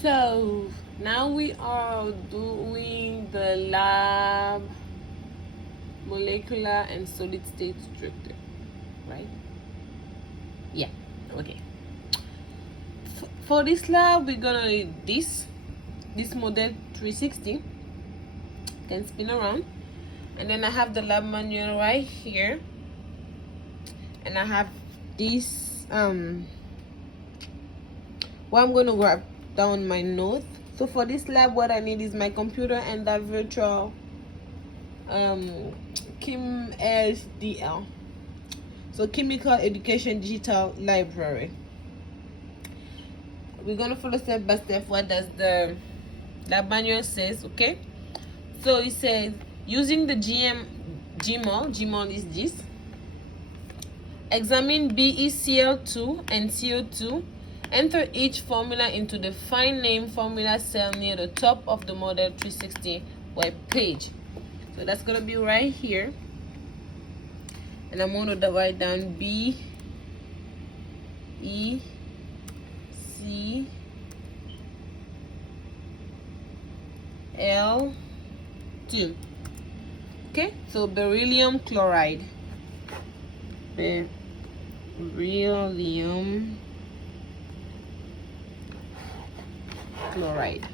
So now we are doing the lab molecular and solid state structure, right? Yeah, okay. For this lab, we're gonna need this model 360 can spin around, and then I have the lab manual right here, and I have this well, I'm gonna write down my notes. So for this lab, what I need is my computer and that virtual Kim SDL, so Chemical Education Digital Library. We're gonna follow step by step what does the lab manual says. Okay, so it says using the Gmol is this. Examine BeCl2 and CO2. Enter each formula into the find name formula cell near the top of the Model 360 web page. So that's gonna be right here, and I'm gonna write down BeCl2. Okay, so beryllium chloride. Beryllium chloride.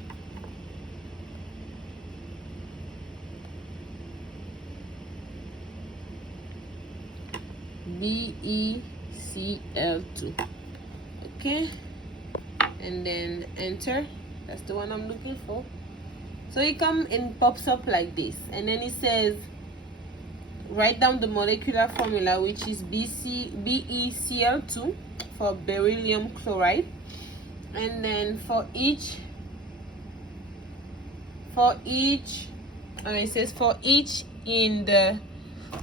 BeCl2. Okay, and then enter. That's the one I'm looking for. So it comes and pops up like this, and then it says write down the molecular formula, which is BeCl2 for beryllium chloride, and then for each and it says for each in the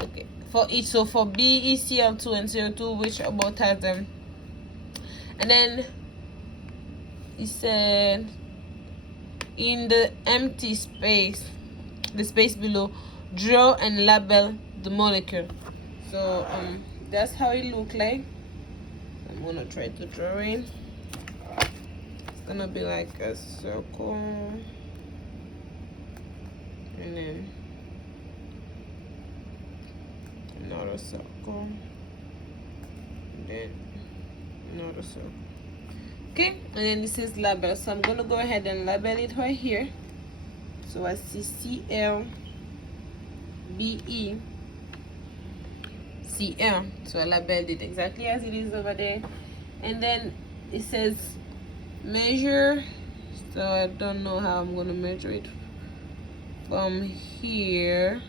okay, for each, so for BeCl2 and CO2, which are both has them, and then it said in the empty space, the space below, draw and label the molecule. So that's how it look like. I'm gonna try to draw it. It's gonna be like a circle, and then another circle, and then another circle. Okay, and then this is label, so I'm gonna go ahead and label it right here. So I see ClBeCl, so I labeled it exactly as it is over there. And then it says measure, so I don't know how I'm gonna measure it from here.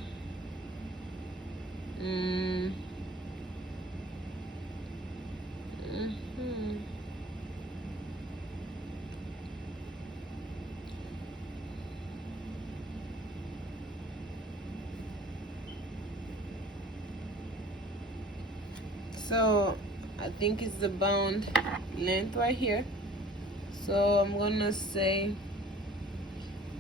So I think it's the bound length right here. So I'm gonna say,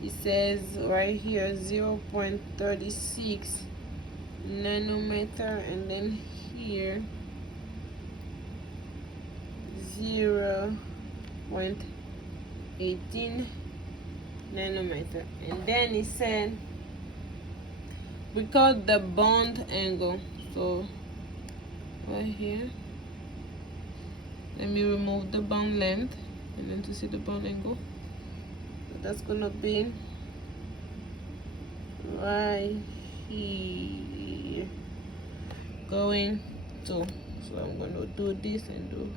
it says right here 0.36 nanometer, and then here 0.18 nanometer, and then it said record the bond angle. So right here, let me remove the bond length, and then to see the bond angle, so that's gonna be right here going to, so I'm gonna do this and do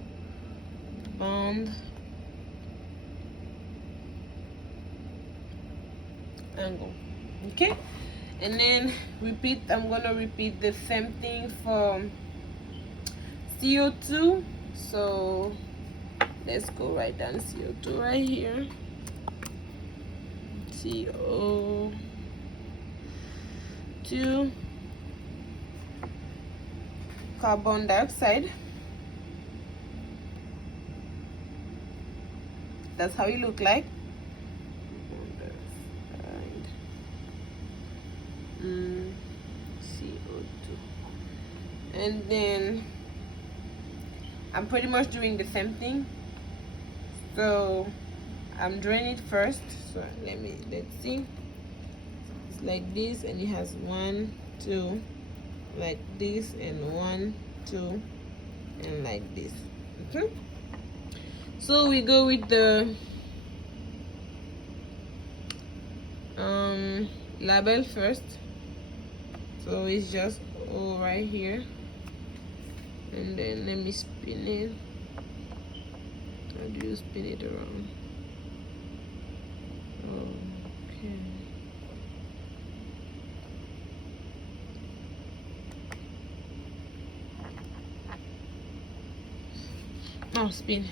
bond angle. Okay, and then repeat, I'm gonna repeat the same thing for CO2. So let's go write down CO2 right here. CO2, carbon dioxide. That's how it look like. CO2, and then I'm pretty much doing the same thing. So I'm drawing it first, so let's see. It's like this, and it has 1 2 like this, and 1 2 and like this. Okay, so we go with the label first. So it's just all right here, and then let me spin it. How do you spin it around? Okay. Now spin.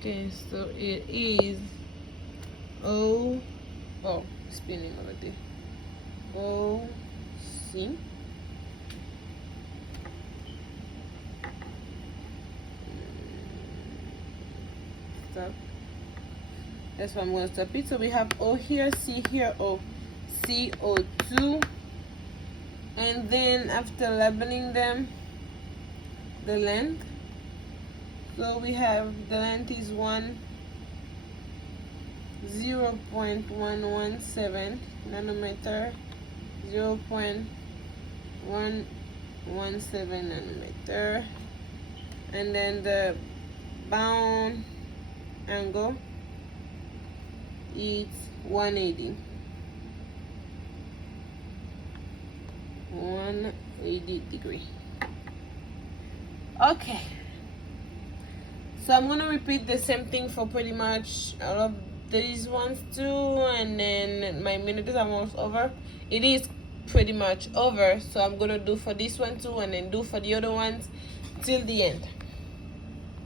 Okay, so it is spinning over there. C. Stop. That's why I'm going to stop it. So we have O here, C here, O, C, O2. And then after labeling them, the length. So we have the length is 0.117 nanometer, 0.117 nanometer, and then the bound angle is 180 degree. Okay, so I'm gonna repeat the same thing for pretty much all of these ones too, and then my minute is almost over. It is pretty much over, so I'm gonna do for this one too, and then do for the other ones till the end.